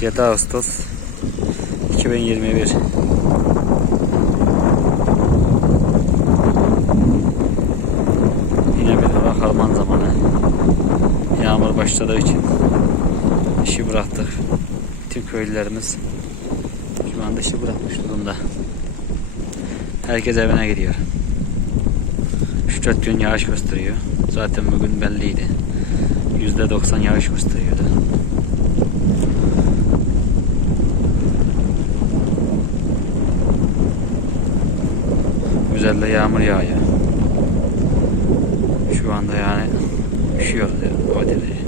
7 Ağustos 2021 Yine bir hava harman zamanı. Yağmur başladığı için işi bıraktık. Tüm köylülerimiz şu anda işi bırakmış durumda. Herkes evine gidiyor 3-4 gün yağış gösteriyor Zaten bugün belliydi %90 yağış gösteriyordu Güzel de yağmur yağıyor. Şu anda yani üşüyoruz o derece.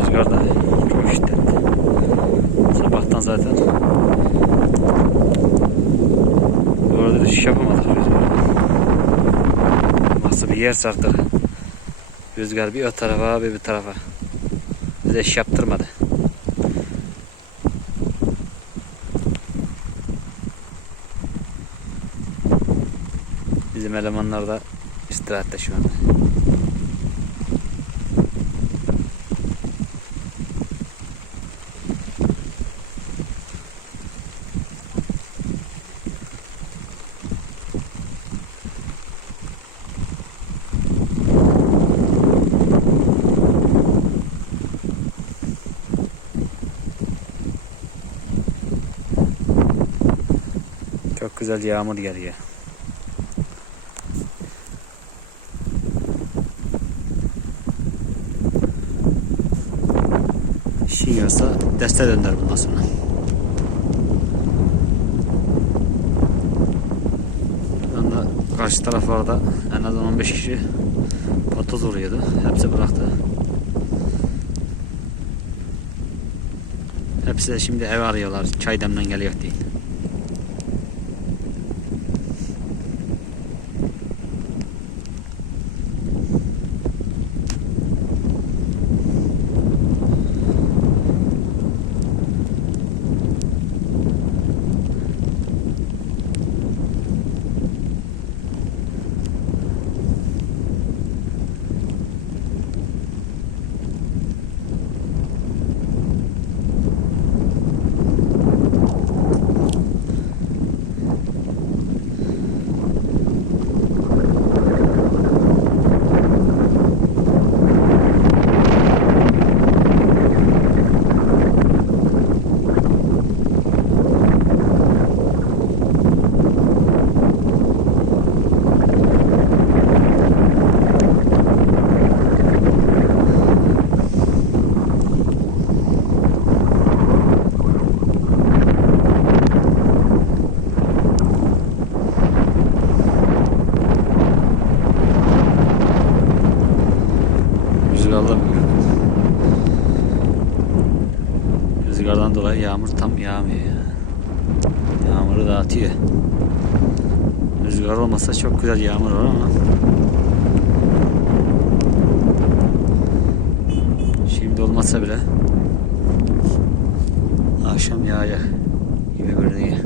Rüzgar da çok şiddetli. Sabahtan zaten orada düşüş yapamadık rüzgarda. Nasıl bir yer sarktık. Rüzgar bir o tarafa bir bir tarafa. Bize iş yaptırmadı. Bizim elemanlar da istirahatte şu anda. Çok güzel yağmur geliyor. İşin yoksa deste dönder bundan sonra. Anda karşı taraflarda en az 15 kişi patoz vuruyordu. Hepsi bıraktı. Hepsi de şimdi ev arıyorlar. Çay demden geliyor diye. Rüzgarla Rüzgardan dolayı yağmur tam yağmıyor ya. Yağmuru dağıtıyor. Rüzgar olmasa çok güzel yağmur var ama Şimdi olmasa bile akşam yağacak gibi görünüyor.